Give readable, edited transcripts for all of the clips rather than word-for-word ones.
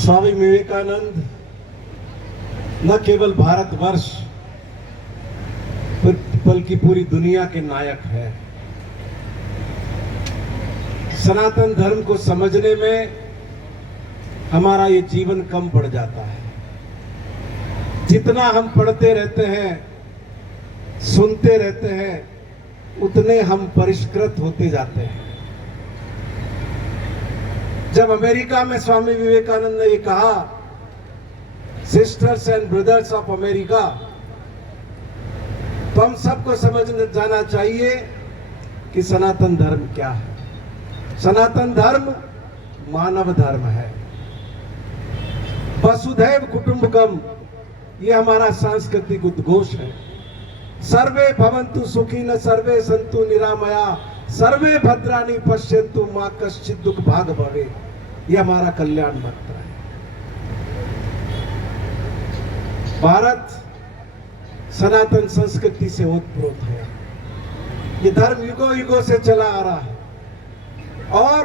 स्वामी विवेकानंद न केवल भारतवर्ष बल्कि पूरी दुनिया के नायक हैं। सनातन धर्म को समझने में हमारा ये जीवन कम पड़ जाता है। जितना हम पढ़ते रहते हैं, सुनते रहते हैं, उतने हम परिष्कृत होते जाते हैं। जब अमेरिका में स्वामी विवेकानंद ने ये कहा, sisters and brothers of America, तो हम सबको समझ जाना चाहिए कि सनातन धर्म क्या है। सनातन धर्म मानव धर्म है। वसुधैव कुटुंबकम, ये हमारा सांस्कृतिक उद्घोष है। सर्वे भवन्तु सुखिनः, सर्वे सन्तु निरामया, सर्वे भद्राणि पश्यन्तु मा कश्चित् दुःख भाग भवे, ये हमारा कल्याण मंत्र है। भारत सनातन संस्कृति से ओतप्रोत है। ये धर्म युगों युगों से चला आ रहा है और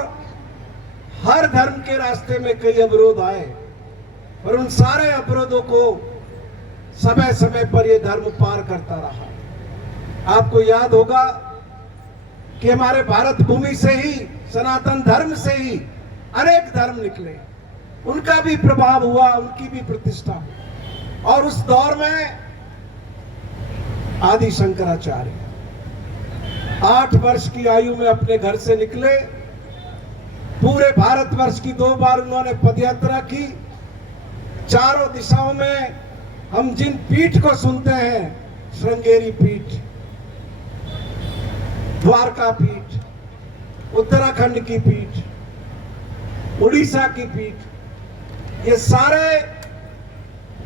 हर धर्म के रास्ते में कई अवरोध आए और उन सारे अवरोधों को समय समय पर यह धर्म पार करता रहा। आपको याद होगा कि हमारे भारत भूमि से ही, सनातन धर्म से ही अनेक धर्म निकले, उनका भी प्रभाव हुआ, उनकी भी प्रतिष्ठा हुई। और उस दौर में आदि शंकराचार्य 8 वर्ष की आयु में अपने घर से निकले। पूरे भारतवर्ष की 2 बार उन्होंने पदयात्रा की। चारों दिशाओं में हम जिन पीठ को सुनते हैं, श्रृंगेरी पीठ, द्वारका पीठ, उत्तराखंड की पीठ, उड़ीसा की पीठ, ये सारे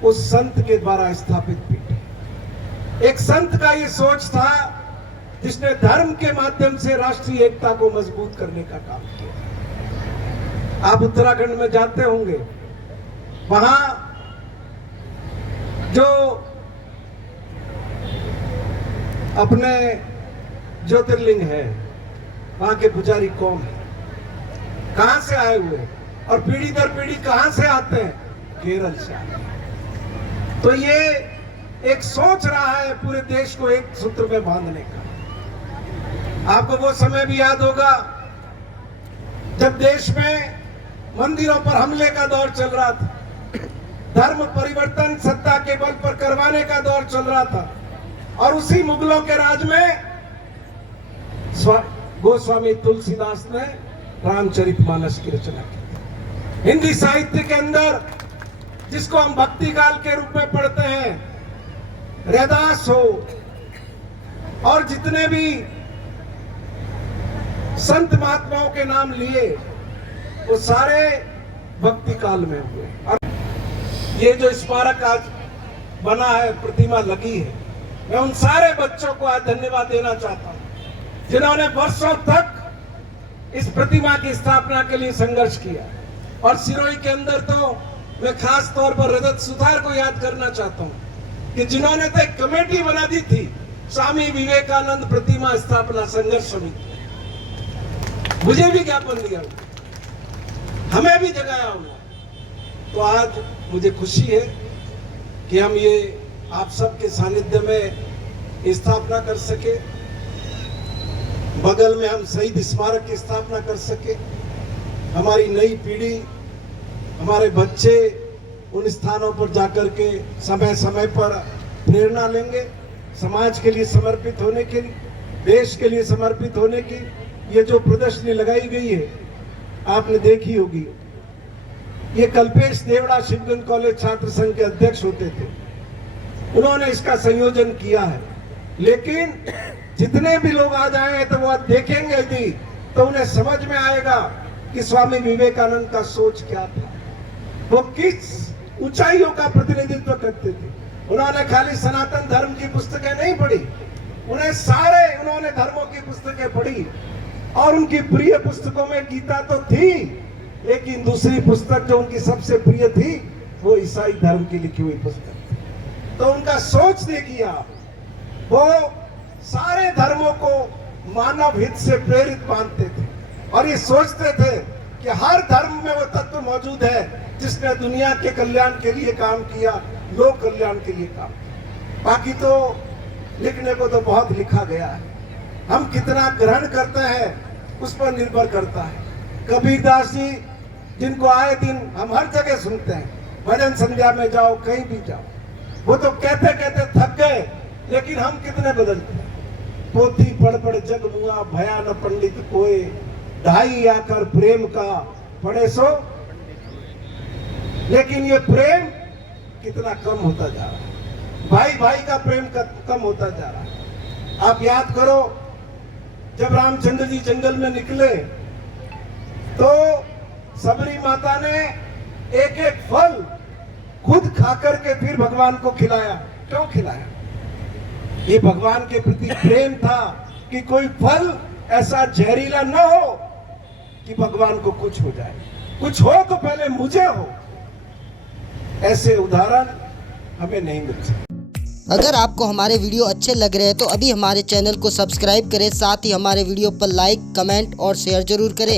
उस संत के द्वारा स्थापित पीठ है। एक संत का ये सोच था जिसने धर्म के माध्यम से राष्ट्रीय एकता को मजबूत करने का काम किया। आप उत्तराखंड में जाते होंगे, वहां जो अपने ज्योतिर्लिंग है, वहां के पुजारी कौन है, कहां से आए हुए, और पीढ़ी दर पीढ़ी कहां से आते हैं? केरल से आते हैं। तो ये एक सोच रहा है पूरे देश को एक सूत्र में बांधने का। आपको वो समय भी याद होगा जब देश में मंदिरों पर हमले का दौर चल रहा था, धर्म परिवर्तन सत्ता के बल पर करवाने का दौर चल रहा था, और उसी मुगलों के राज में गोस्वामी तुलसीदास ने रामचरितमानस की रचना की। हिंदी साहित्य के अंदर जिसको हम भक्ति काल के रूप में पढ़ते हैं, रैदास हो और जितने भी संत महात्माओं के नाम लिए, वो सारे भक्ति काल में हुए। और ये जो स्मारक आज बना है, प्रतिमा लगी है, मैं उन सारे बच्चों को आज धन्यवाद देना चाहता हूं जिन्होंने वर्षों तक इस प्रतिमा की स्थापना के लिए संघर्ष किया। और सिरोही के अंदर तो मैं खास तौर पर रजत सुथार को याद करना चाहता हूं कि जिन्होंने तो एक कमेटी बना दी थी, स्वामी विवेकानंद प्रतिमा स्थापना संघर्ष समिति। मुझे भी ज्ञापन दिया, हमें भी जगाया हुआ। तो आज मुझे खुशी है कि हम ये आप सबके सानिध्य में स्थापना कर सके, बगल में हम शहीद स्मारक की स्थापना कर सके। हमारी नई पीढ़ी, हमारे बच्चे उन स्थानों पर जाकर के समय समय पर प्रेरणा लेंगे, समाज के लिए समर्पित होने के लिए, देश के लिए समर्पित होने की। ये जो प्रदर्शनी लगाई गई है आपने देखी होगी। ये कल्पेश देवड़ा शिवगंज कॉलेज छात्र संघ के अध्यक्ष होते थे, उन्होंने इसका संयोजन किया है। लेकिन जितने भी लोग आज आए हैं तो वो आज देखेंगे यदि, तो उन्हें समझ में आएगा कि स्वामी विवेकानंद का सोच क्या था, वो किस ऊंचाइयों का प्रतिनिधित्व करते थे। उन्होंने खाली सनातन धर्म की पुस्तकें नहीं पढ़ी, उन्होंने धर्मों की पुस्तकें पढ़ी। और उनकी प्रिय पुस्तकों में गीता तो थी, लेकिन दूसरी पुस्तक जो उनकी सबसे प्रिय थी वो ईसाई धर्म की लिखी हुई पुस्तक थी। तो उनका सोच देखिए आप, वो सारे धर्मों को मानव हित से प्रेरित मानते थे और ये सोचते थे कि हर धर्म में वो तत्व मौजूद है जिसने दुनिया के कल्याण के लिए काम किया, लोक कल्याण के लिए काम किया। बाकी तो लिखने को तो बहुत लिखा गया है, हम कितना ग्रहण करते हैं उस पर निर्भर करता है। कबीरदास जी जिनको आए दिन हम हर जगह सुनते हैं, भजन संध्या में जाओ, कहीं भी जाओ, वो तो कहते कहते थक गए, लेकिन हम कितने बदलते हैं। पोथी पढ़ पढ़ जग मुआ, भया न पंडित कोय, ढाई आकर प्रेम का पढ़े सो। लेकिन ये प्रेम कितना कम होता जा रहा है, भाई भाई का प्रेम कम होता जा रहा है। आप याद करो, जब रामचंद्र जी जंगल में निकले तो सबरी माता ने एक एक फल खुद खाकर के फिर भगवान को खिलाया। क्यों खिलाया? ये भगवान के प्रति प्रेम था कि कोई फल ऐसा जहरीला न हो कि भगवान को कुछ हो जाए, कुछ हो तो पहले मुझे हो। ऐसे उदाहरण हमें नहीं मिलते। अगर आपको हमारे वीडियो अच्छे लग रहे हैं तो अभी हमारे चैनल को सब्सक्राइब करें, साथ ही हमारे वीडियो पर लाइक, कमेंट और शेयर जरूर करें।